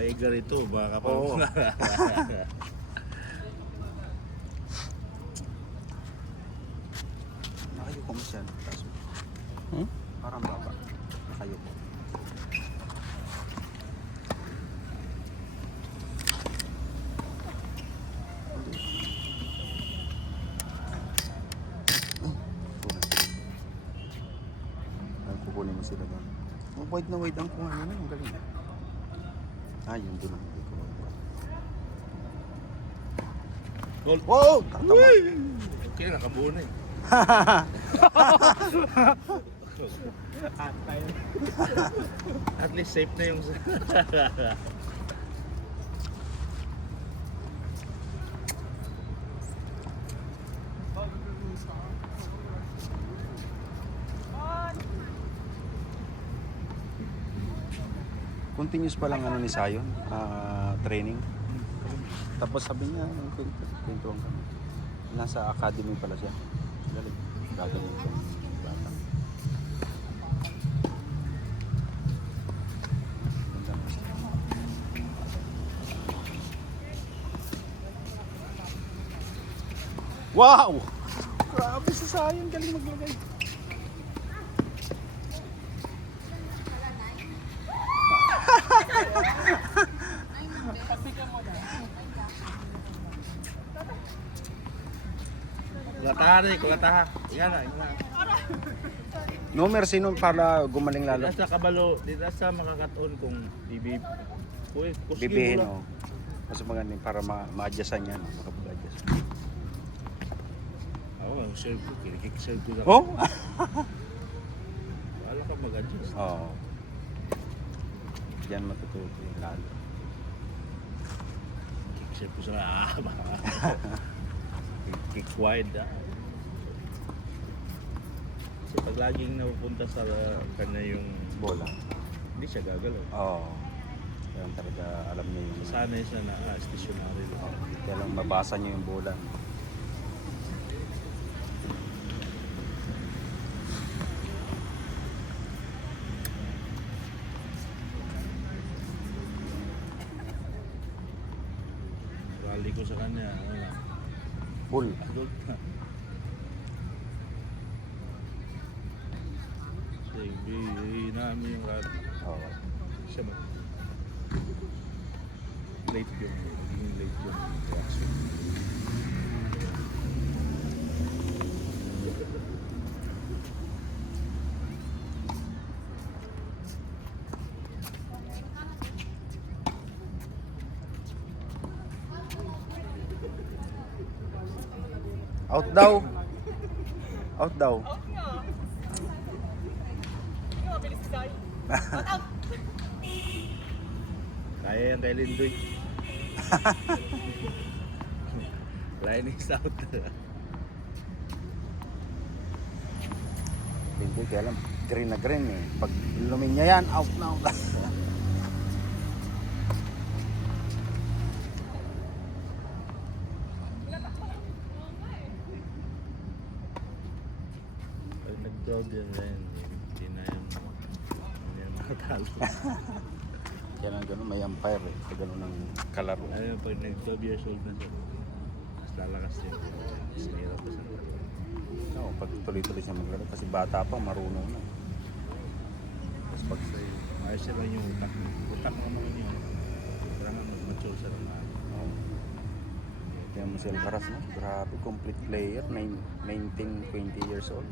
Naiga rito, baka pa. Oo. Nakayo ko masyado. Parang baba. Nakayo ko. Kukunin mo sila doon. Oh, wide na wide ang kuha nila. Ang galing. Yun doon ang hindi ko magawa. Goal. Wow! Tatama. Okay, nakabuo na eh. At least safe na yung... Continuous pa lang ano ni Sayon, training. Tapos sabi niya, kwentuhan kami. Nasa academy pala siya. Galing. Gagawin itong bata. Wow! Grabe si Sayon, galing maglagay. Kulatahan eh, kulatahan. Yan na, yan na. No mercy nun para gumaling lalo. Dito sa kabalo, dito sa makakataon kung ibib... Uy, kuskin Bibihin mo lang. o. Mas maganda para ma-adjustan yan. Makapag-adjust. Ako, ang serve ko, kinikik-serve ko lang. Oh? Wala ka mag-adjust. Oo. Diyan matututo yung lalo. Kick-serve ko sa... Kick wide Kasi pag laging napupunta sa kanya yung Bola. hindi siya gagalaw. Oo. Kaya talaga alam niya yung... Sanay siya na stationary lang. Kaya lang mabasa niyo yung bola. Rally ko sa kanya, wala. Bull. Adult na. Sige, namin yung rally. Oo. Siya ba? Late yung, magiging late yung reaction. Out daw. Out daw. Out nga. Hindi nga mabilis si Sayo. Out! Kaya yan kay Lindoy. Line is out. Hindi kaya alam. Green na green eh. Pag lumin niya yan, out na out. Pag nag-dog yan rin, hindi na yung makatalo. Kaya lang ganun, may umpire eh. Pag ganun ang kalaro. Ano yung pag nag-12 years old na siya, mas lalakas din. Sinira pa siya. Oo, pag tuloy-tuloy siya maglaro. Kasi bata pa, marunong na. Tapos pag sa'yo, maayos siya lang yung utak. Utak naman yun. Kailangan mag-mature siya ng maaari. Oo. Kaya mo si Alcaraz na. Grabe, complete player. 19, 20 years old.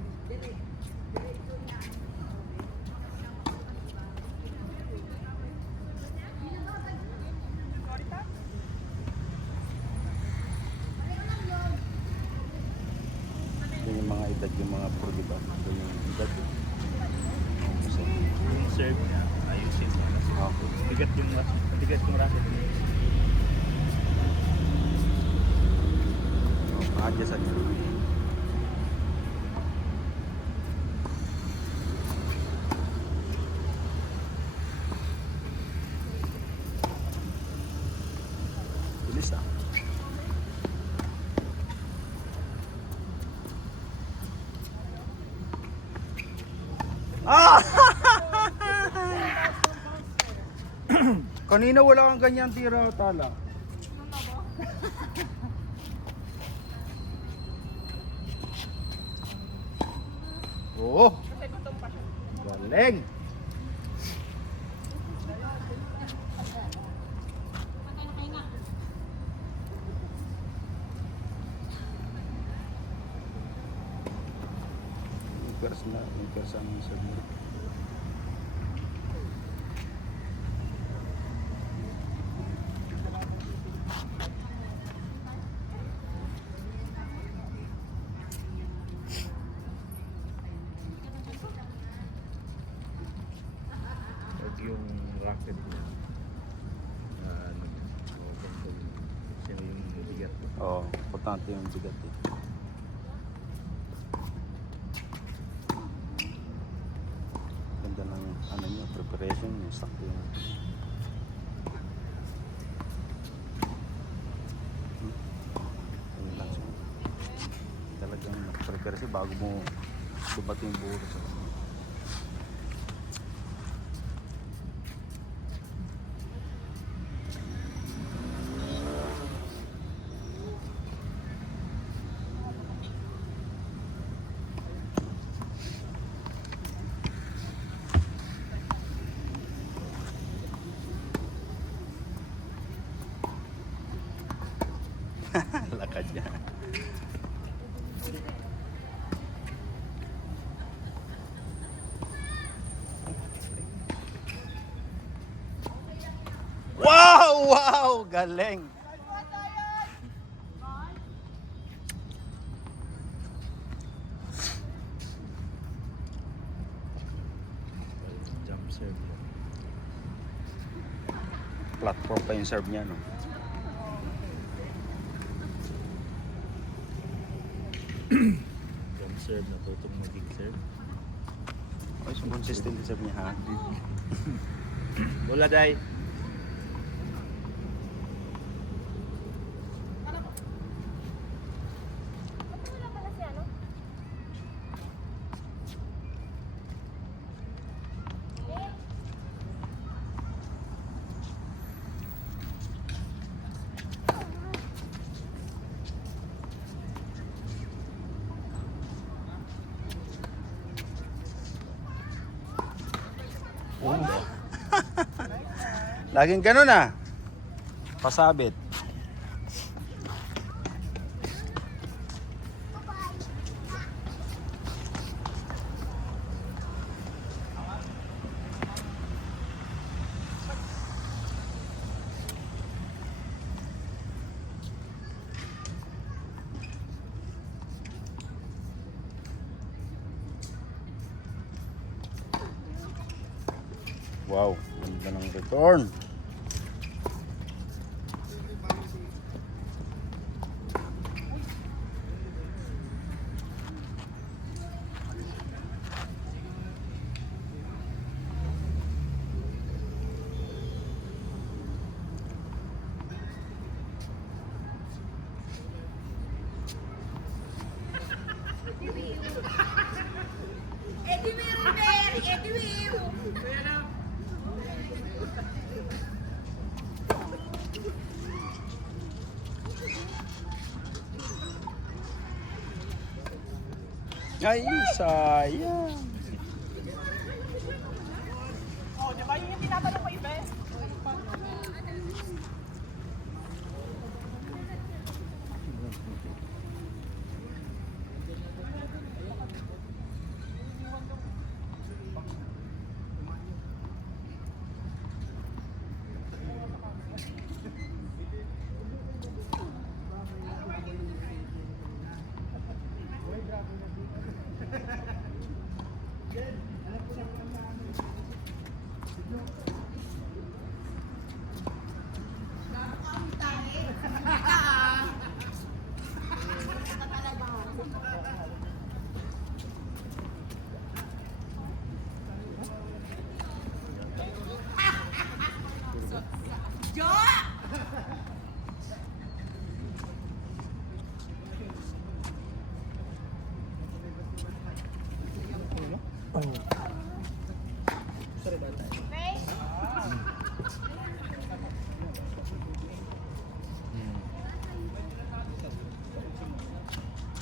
Yun yung mga edad, yung mga pro, diba? Yun yung edad. Kasi, Yung serve niya, ayusin mo. Kasi bigat yung racket niya. ma-adjustan yun. Bilis ah. Kanina wala kang ganyan tira tala. Oo. Kasi gutom pa siya. Galing. Impers ang serve mo. At yung racket niya. Siya yung bigat. Oo, importante yung bigat eh. Ganda ng ano nyo, preparation nyo, sakto yun. Ayun lang siya. Talagang prepare siya bago mo dumating yung buhok sa lakad niya. Wow! Wow! Galing! Jump serve. Platform pa yung serve niya, no? Jump serve, natutong maging serve. Ay, so consistent yung serve niya, ha? Bola, Day. Wala pala si ano? Laging ganun, ah. Pasabit. Wow, ganda ng return. Eddie Wilmer! Eddie Will! Ay, sayang. Oh, di ba? Yun yung tinatanong ko iba eh.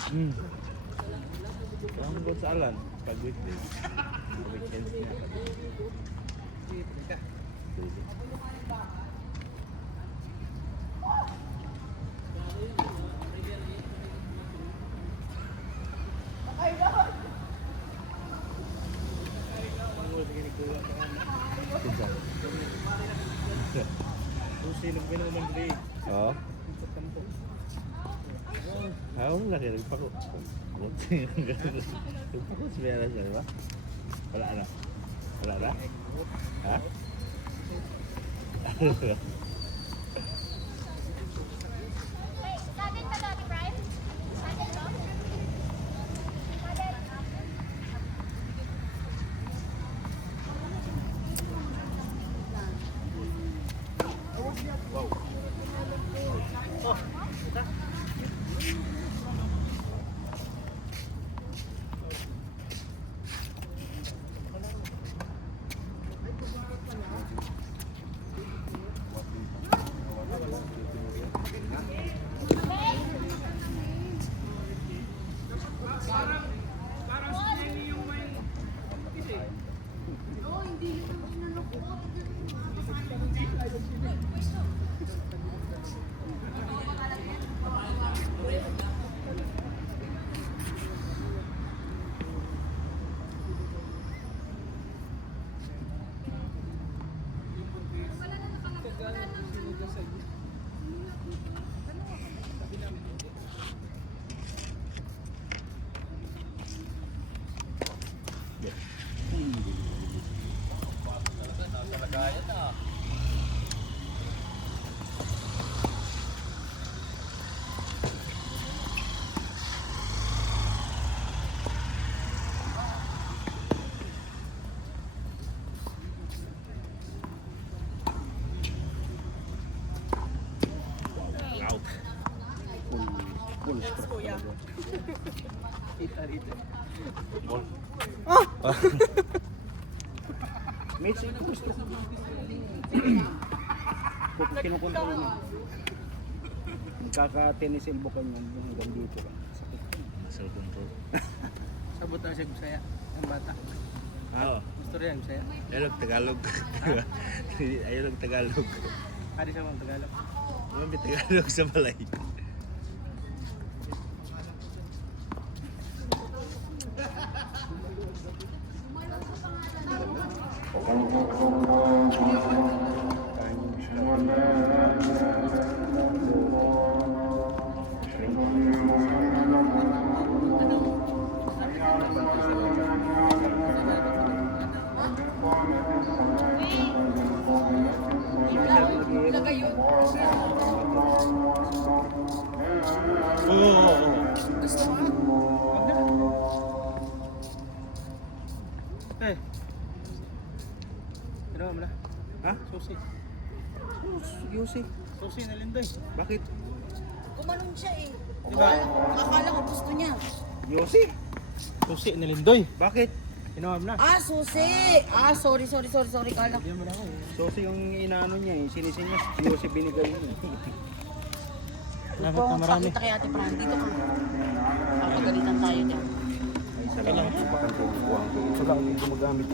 Ang good sa alan, pag weekday. Weekends niya. Pwede. Susilog ba naman rin? Oo. Oo, laki rin pa ko. Nagpako sa meron siya, di ba? Wala na. Wala na? Ha? Satin ka dati, Prime? Satin ko? Satin. Out. Full Yes, kuya. Ball. Mates, ito gusto ko. Kinukontrol mo. Magkaka-tennis elbow ka niyan hanggang dito lang. Sakit. Muscle control. Sabotage ang saya ang bata. Oo. Gusto rin ang saya. Ayaw Tagalog. Ayaw Tagalog. Hari sa mga Tagalog. May Tagalog sa balay. Oo. Eh. Ano mo na? Ha? Susi. Yusi. Susi na Lindoy. Bakit? Gumanong siya eh. Diba? Akala ko gusto niya. Yusi? Susi na Lindoy. Bakit? Inuwam na. Ah, susi! Ah, sorry. Kala ko. Diyan mo na ako eh. Yusi yung inaano niya eh. Sinisinyas. Yusi binigay niya. Salamat na marami. Pakita kay Ate Fran. Dito ka. Papagalitan tayo dyan. Ay, salamat sa pagkakukuhaan ko. Ito lang yung gumagamit.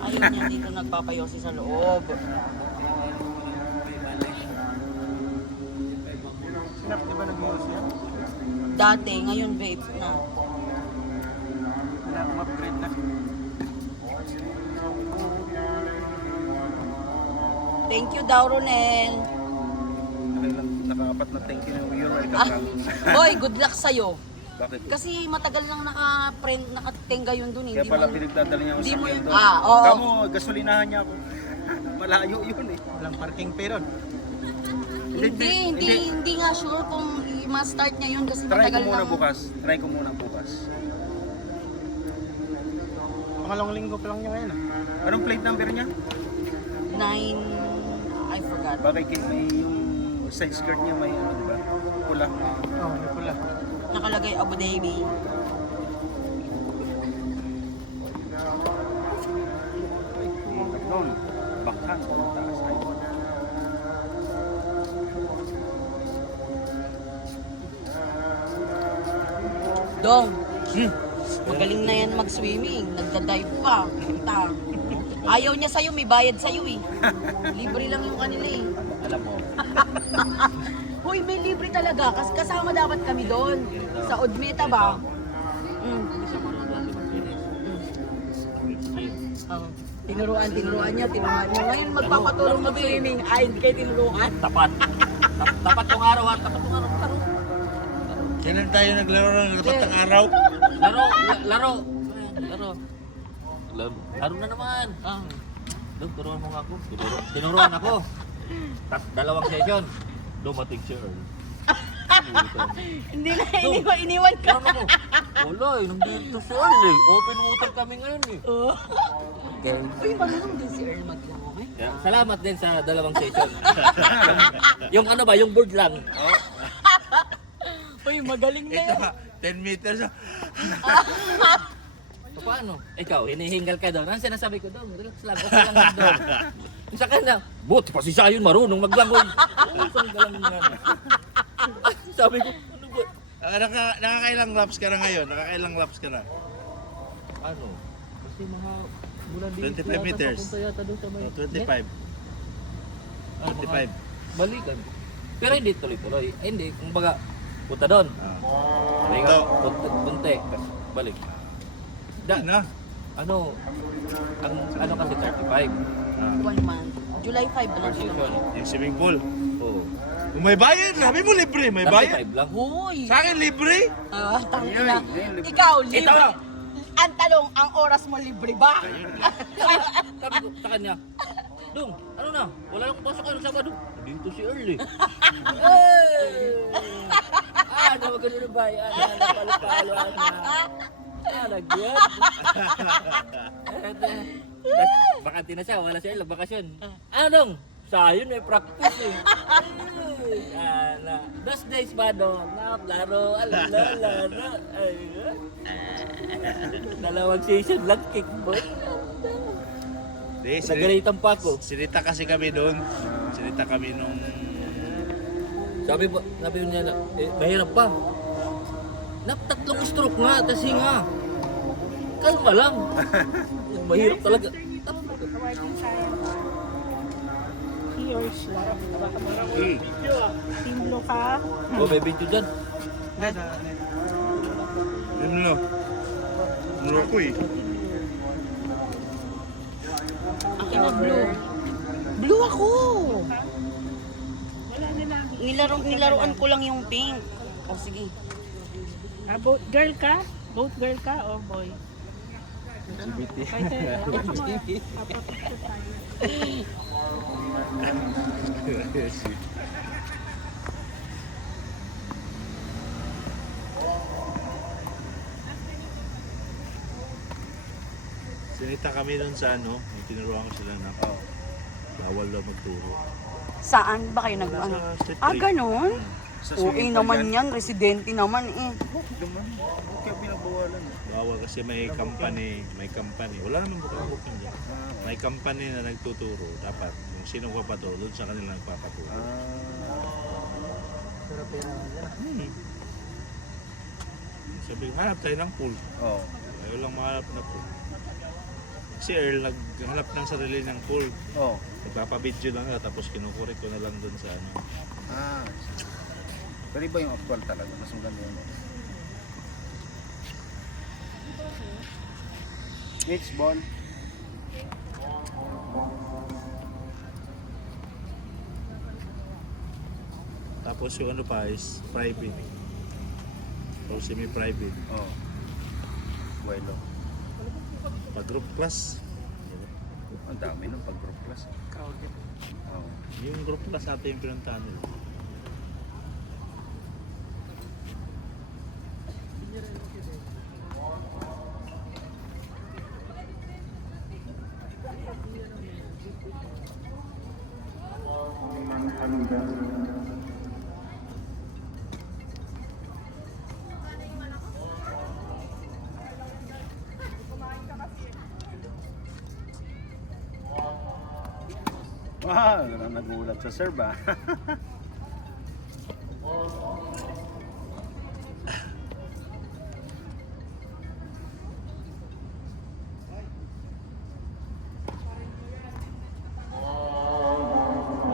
Ayaw niya dito nagpapayosi sa loob. Sinap, di ba nag-iwas yan? Dati, ngayon babe na. Wala akong upgrade na. Thank you daw, Ronel. Nakaapat na thank you na yun. Ah, boy, good luck sa'yo. Bakit? Kasi matagal lang nakatenga yun dun. Kaya pala pinagdadala niya ako hindi sa mo sakyan yun. doon. Ah, oo. Kamu, gasolinahan niya ako. Malayo yun eh. Walang parking pay ron. Hindi nga sure kung i-start niya yun kasi Try ko matagal muna lang. bukas. Try ko muna bukas. Pangalawang linggo pa lang niya ngayon ah. Anong plate number niya? 9, I forgot. Bagay may yung side skirt niya may ano, di ba? Pula. Oo, may pula. Nakalagay Abu Dhabi. Noon, bakhan. Taas ay. Dong, magaling na yan mag-swimming. Nagda-dive pa. Kita. Ayaw niya sa'yo, may bayad sa'yo eh. Libre lang yung kanila eh. Alam mo, Hoy, may libre talaga. Kasi kasama dapat kami doon. Sa Odmeta ba? isa ko rin natin mag-finish. Oh. Tinuruan niya. Ngayon magpapatulong mag-swimming. Ay, hindi kayo tinuruan. Tapat. Tapat yung araw ha. Tapat yung araw. Kailan tayo naglaro ng lapat ng araw? Laro. Laro na naman. Doon, turuan mo nga ako. Tinuruan ako. Dalawang session. Dumating si Earl. Hindi na, iniwan ka. Ano ako? Wala eh, nandito si Earl eh. Open water kami ngayon eh. Okay. Uy, marunong din si Earl maglango eh. Yeah, salamat din sa dalawang session. yung ano ba, yung board lang. Uy, magaling na Ito yun. ha, 10 meters. So, paano? Ikaw, hinihingal ka doon. Ano sinasabi ko doon? Relax lang, okay lang doon. Sa kanya, buti pa si Sayon marunong maglangoy. Saan ka lang nga? Sabi ko, ano ba? Nakakailang laps ka na ngayon? Nakakailang laps ka na? Ano? Kasi mga bulan 25 meters. Papunta yata doon sa may... Oh, 25. 25. Balikan. Pero hindi tuloy-tuloy. Hindi, kumbaga, punta doon. Ito. Punte. Balik. Ano? Ano? Ang ano kasi 35. 1 month. July 5 ba lang Per siya? session. Yung swimming pool. Oo. Kung may bayad, sabi mo libre. May bayad. 35 lang. Hoy! Sa akin libre. Tangina. Ikaw, libre. Ang talong, ang oras mo libre ba? Sabi ko sa kanya, Dong, ano na? Wala lang pasok ano Sabado. Dito si Earl eh. Ano, magano na ba? Ano, palo-palo, ano. Lagyan. Bakante na siya, wala siya Earl, bakasyon. Ano dong? Sayon, may practice eh. Those days ba dong? Laro, laro. Ayun. Dalawang session lang, kickball. Di, Nagalitan pa ako. sinita kasi kami doon. Sinita kami nung... Sabi niya na, mahirap pa. Tatlong stroke nga, kasi nga. Kalma lang. Mahirap talaga. He or she. Team Blue ka. Oh, may video dyan. Yun no. Nulo ko eh. Akin na blue. Blue ako! Wala na lang. Nilaruan ko lang yung pink. O sige. Girl ka? Both girl ka or boy? LGBT. Fighter. Papapicture tayo. Sinita kami doon sa ano. Yung tinuruan ko sila na bawal daw magturo. Saan ba kayo nag ano? Sa street Ah, trade. ganon? Sa Okay naman yan, residente naman eh. Kaya pinabawalan. Bawal kasi may company. Wala naman bukang dyan. May company na nagtuturo. Dapat yung sino ka pa to, doon sa kanila nagpapaturo. Sabi, hanap tayo ng pool. Oo. Ayaw lang mahanap na pool. Si Earl naghanap ng sarili ng pool. Oo. Nagpapabidyo lang ako, tapos kinukurik ko na lang doon sa ano. Pero iba yung actual talaga. Mas maganda yun. Mitch, ball. Tapos yung ano pa is private. O semi-private. Oo. Buwelo. Pag group class. Ang dami nung pag-group class. Oo. Yung group class natin yung pinuntahan nila. Wow, nagulat sa serve ah.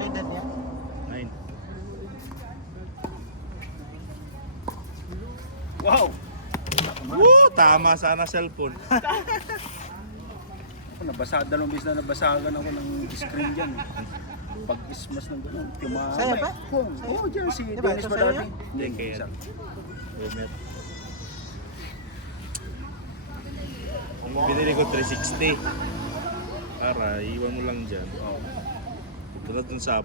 edad niya? 9. Wow! Woo! Tama sana cellphone. Ako, nabasa, dalawang bis na nabasagan ako ng screen dyan. Pag-ismas ng gano'n. Sa'yo ba? Oo, dyan si Diba, Dennis ito Badabi. sa'yo? Hindi, kaya. isa. Romet. Binili ko 360. Para, iwan mo lang dyan. Oo. Tulad dun sa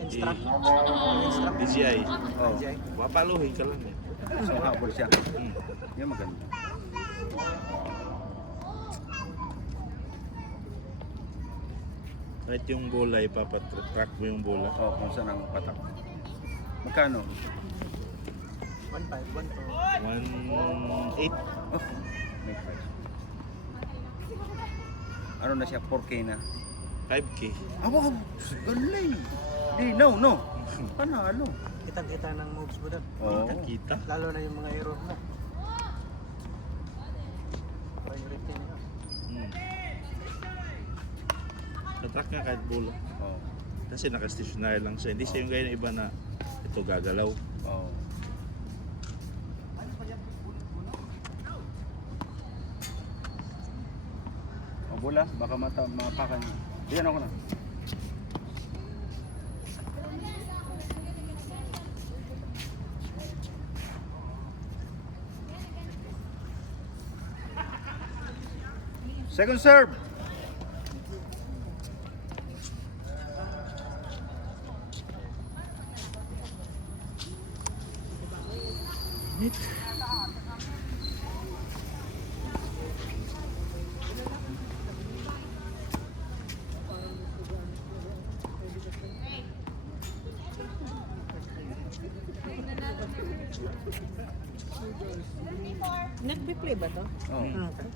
Instruct. DJI. Oo. Papaluhin ka lang eh. So, habol siya. Hmm. Yan maganda. Kahit yung bola, ipapatrack mo yung bola. Oo, kung saan ang patak. Magkano? 1.5, 1.2. 1.8. Oh, may price. Ano na siya? 4K na? 5K. Ah, wow! Galing! Di, no. Panalo. Kitang-kita ng moves mo doon. Oo. Kita. Lalo na yung mga error mo. Priority niya. Hmm. Natrack nga kahit bola. Oo. Kasi naka-stationary lang siya. Hindi siya yung gaya ng iba na ito gagalaw. Oo. O, bola, baka mapakan niyo. Diyan ako na. Second serve. Nagpi-play ba to? Oh. Okay.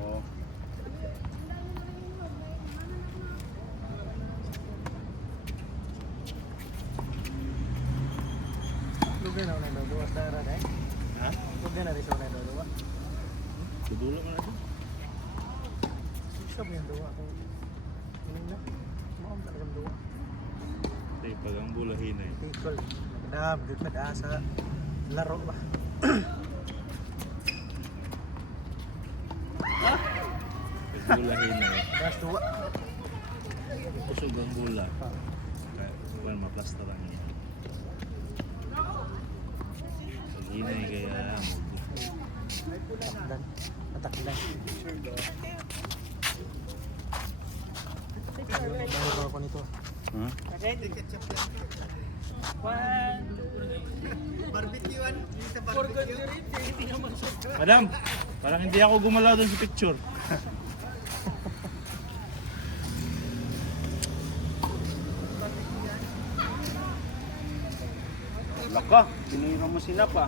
Oh. Lugar na unang dodo. Basta rin eh. Ha? Lugar na rin sa unang dodo. Tudulo mo na ito. Stop yung dodo. Kung ano na. Maam talagang dodo. Kasi pag ang bola hinay. Tikol. Nagdam. Good na sa laro ba? Pag bola hinay, Das dua. kusog ang bola. Kaya well, maplastaran niya. Pag hinay kaya Takdan. Natakdan. Bago ako nito. Hmm? Madam, parang hindi ako gumalaw doon sa picture. Laka, sinira mo sila pa.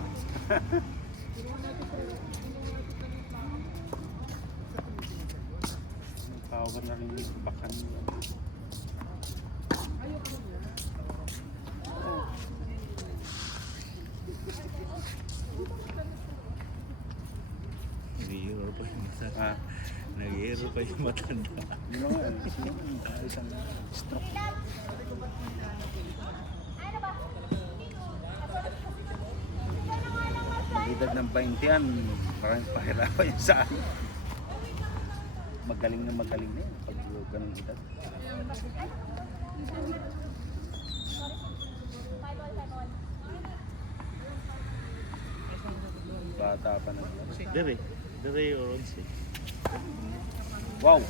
Power na rin yung bakan niya. Nag-i-error pa yung matanda. Ah, Nag-i-error pa yung matanda. yun lang yan. Isang stroke. Mag-edad ng 20 yan, parang pahirapan yan sa akin. Magaling na yan pag ganun edad. Bata pa na. Dere, Dere or 11. Wow!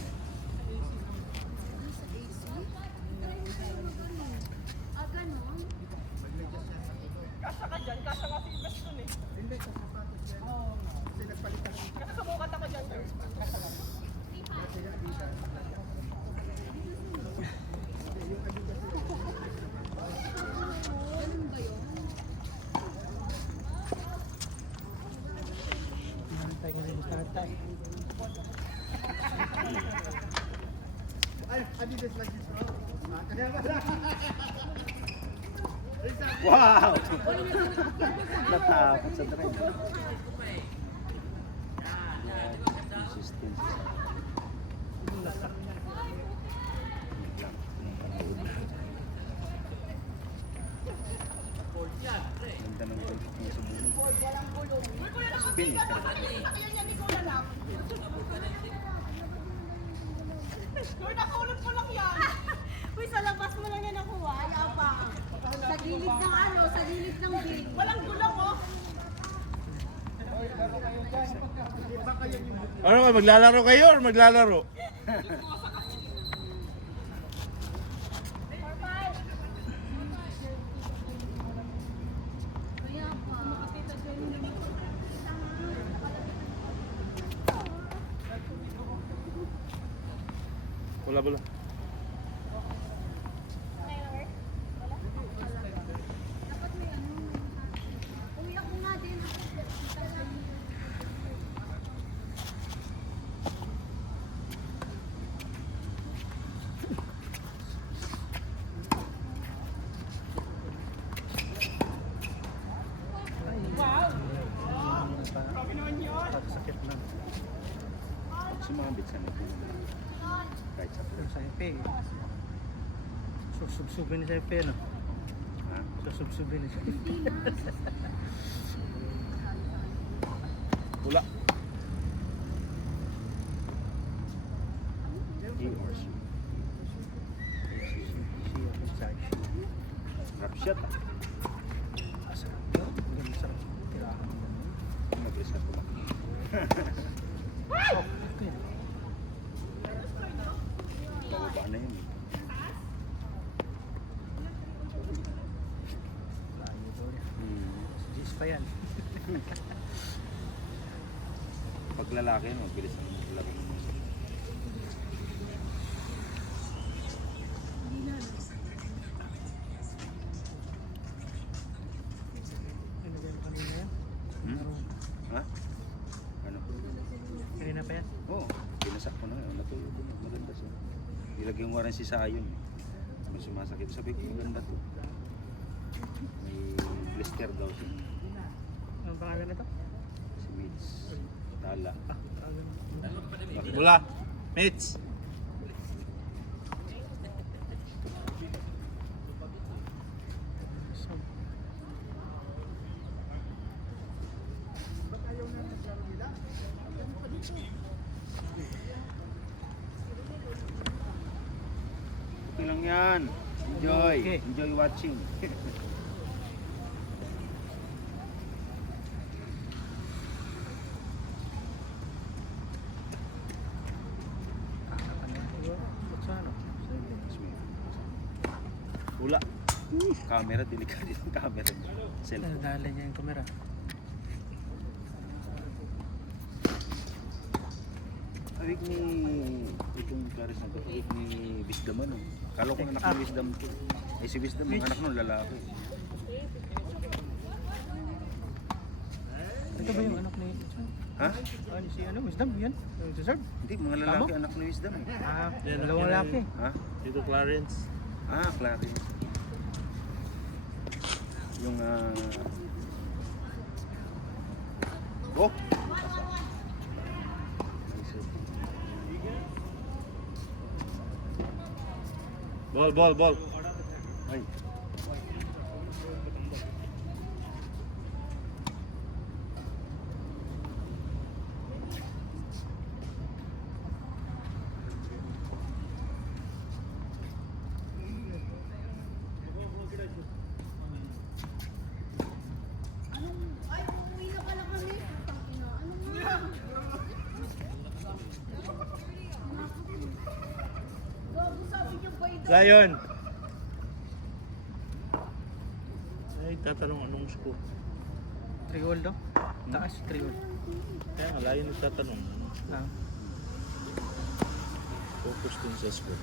Nantay nga rin sa nantay. Ay, Adidas lang dito. Wow! Natakot sa drive. Consistency. Ganda ng golf niya sa bulo. Finish talaga. Uy, sa labas mo lang yan nakuha. Ayabang. Sa gilid ng ano, sa gilid ng bin. Walang gulong, oh. Ano ba, maglalaro kayo or maglalaro? Bola. Umiyak mo nga din. Sakit na. Sumabit sa nito. Kahit sa Yung sa FA. Susubsubin ni sa FA, no? ha? Susubsubin ni sa FA. Bola. He or she. Siya ako sa Rap shot ah. Ang sarap. Tirahan mo. Mag-reset ko lang. Okay. Bababa na yun eh. Layo daw niya. Jis pa yan. Pag lalaki yun, mabilis ang laro. Ano ba yung kanina yan? Ha? Ano? Kanina pa yan? Oo, pinasak ko na yun. Natulog ko na. Maganda siya. Ilagyan ko rin si Sayon. Kung sumasakit, sabi ko maganda to. May blister daw siya. Anong pangalan nito? Si Mids. Tala. Pangalan. Bola. Mitch. So, Okay lang yan. Enjoy. Okay. Enjoy watching. Sa ano? Bola. Camera, delikado yung camera. Cellphone. Dala niya yung kamera. Awig ni itong Clarice na to. Awig ni Wisdom ano. Kala ko anak ni Wisdom to. Eh si Wisdom, ang anak nun lalaki. Ito ba yung anak ni... Ha? Ano si ano? Wisdom? Yan? Yung deserve? Hindi, mga lalaki anak ni Wisdom eh. Ah, Yan, dalawang yan, laki. Ha? Dito Clarence. Ah, Clarice. Yung oh! Ball. Ay. Ay, umuwi na pala kami. Tangina, ano nga? Gago, sabi niyo ba ito? Zion. Ay, tatanong anong scoop. Triol daw? Taas, triol. Kaya nga, layo nagtatanong. Ah. Focus din sa scoop.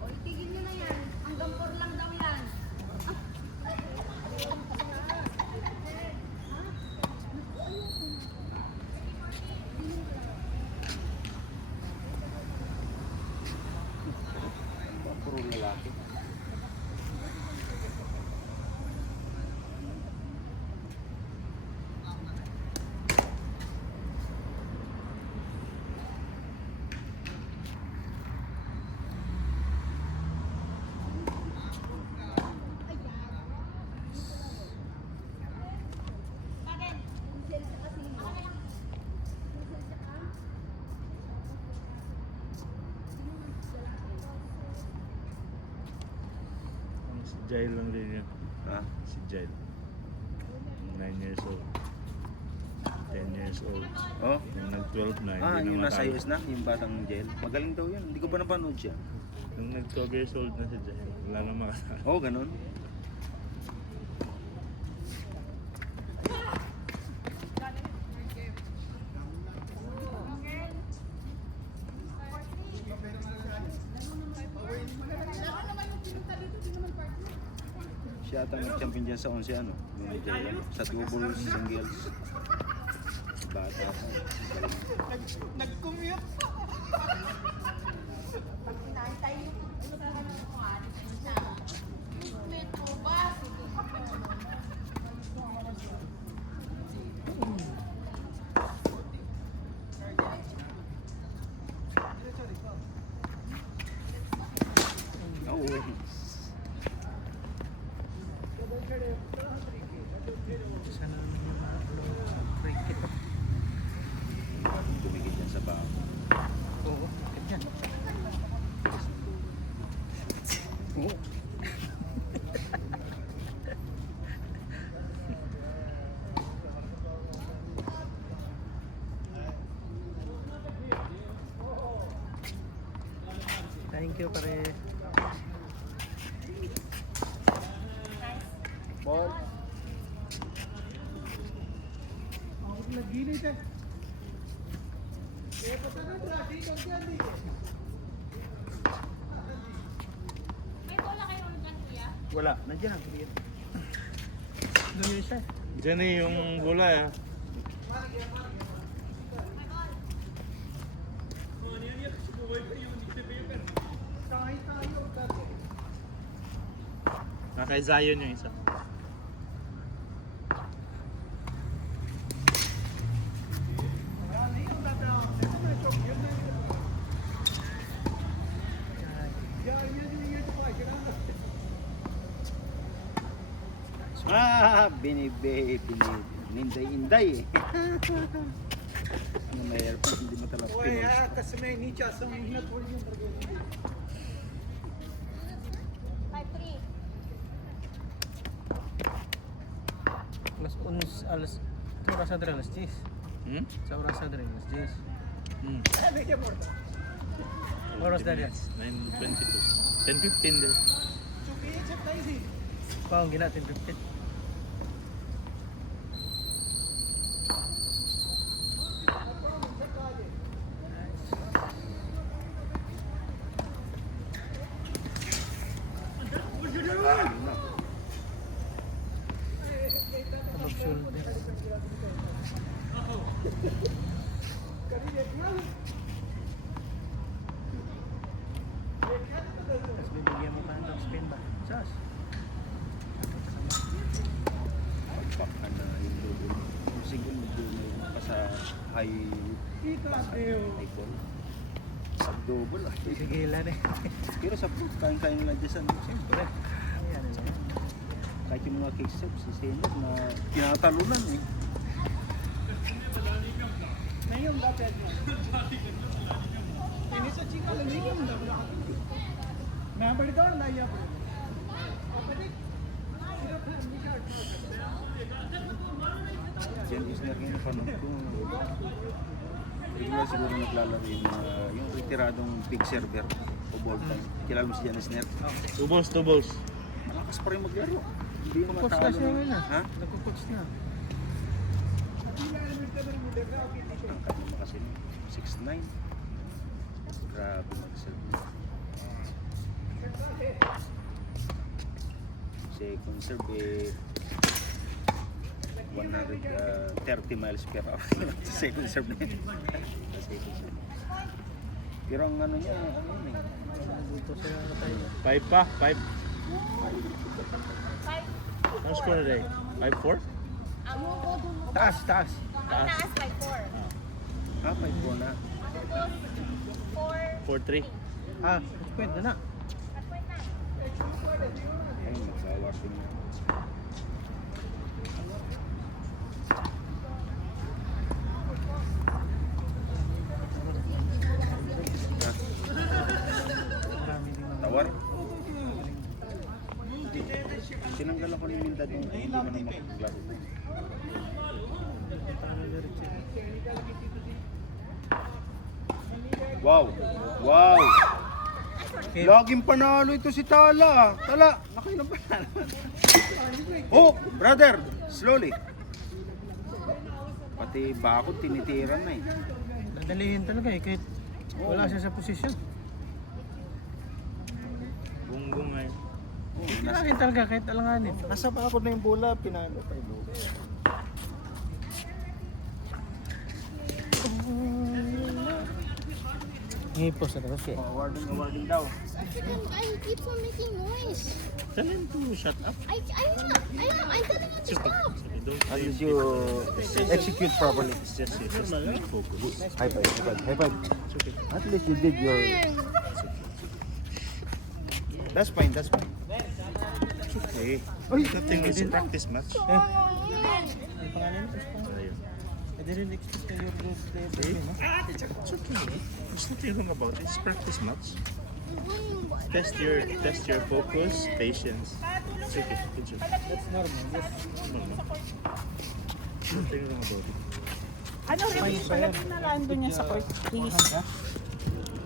O, itigil nyo na yan. Hanggang 4 lang daw yan. Jail lang din yun. Ha? Si Jail. 9 years old. 10 years old. Oh? Nung nag-12 na, Ah, hindi yung na nasa matalo. US na, yung batang jail. Magaling daw yun. Hindi ko pa napanood siya. Nung nag-12 years old na si Jail, wala na makasama. Oo, ganun. Siya ata nag-champion dyan sa 11 ano. Yung jail, ano, sa doubles, singles. Bata pa. Galing. Inaantay yung metro bus. Oo. Sana cricket. Tumigil dyan sa baho. Oo, cricket yan. Oo. Thank you, pare. Ball. Nagilid eh. May bola kayo dyan, kuya? Wala, nandiyan ang cricket. Doon yun siya. Diyan eh yung bola ah. Kay Zion yung isa. Ah, ninday-inday eh. Ano mayroon pa, hindi mo talaga pinost. kasi may nicha sa mga hinatol yung 5-3. Alas 11, alas... Sa oras adre, alas 10. Hmm? Sa oras adre, alas 10. Hmm. Oras dali. 9:22. 10:15 din. Paong ginatin 15. Above shoulder. Tapos bibigyan mo pa ng top spin ba? Sas. Pagpak ka na yung double. Yung single medyo may pa sa high ball. Sa double ah. Sigilan eh. Pero sa fruit, kain-kain nila dyan sa Siyempre. Ayan lang. kahit yung mga cake steps, si Senor na tinatalunan eh. Jen Isner ngayon panood ko. Regular siguro naglalaro yung retiradong big server o ball time. Kilala mo si Jen Isner? Two balls. Malakas pa rin maglaro. Hindi mo Coach matalo. kasi yun ah. Ha? Nagko-coach na. Ang kanya mo kasi 6'9". Grabe mag-serve. Second serve eh 130 miles per hour sa second serve na yun. Sa second serve. Pero ang ano niya, ano yun eh. Dito sa tayo. 5 pa? 5? 5. Ang score na rin? 5-4? Ang muko dun mo. Taas, taas. Ang taas 5-4. Ah, 5-4 na. Ang ubos 4. 4-3? Ah, pwede na. At point na. Ay, magsawarting na. Marami din mga Tawar? edad nung hindi ka naman magkaklase. Wow! Wow! Laging panalo ito si Tala. Tala, nakailan pa na? Oh, brother, slowly. Pati bakod tinitiran na eh. Dadalihin talaga eh, kahit wala siya sa posisyon. Bunggong ngayon. Kailangan talaga kahit alanganin. Nasa bakod na yung bola, pinalo pa yung bola. Ngipos na kasi. Awarding daw. Such a good guy, he keeps on making noise. Tell him to shut up. I'm telling him to stop. Don't At say least you execute properly. it's just focus. High five, high five, high five. At least you did your... That's fine, that's fine. It's okay. Uy! Nothing is practice match. Ang pangalan mo? I didn't expect that you're good there. It's okay. There's nothing wrong about it. It's practice match. Test your focus, patience. It's okay. Good job. That's normal. Yes. Nothing wrong about it. Ano, release pala na nandun niya sa court. Please.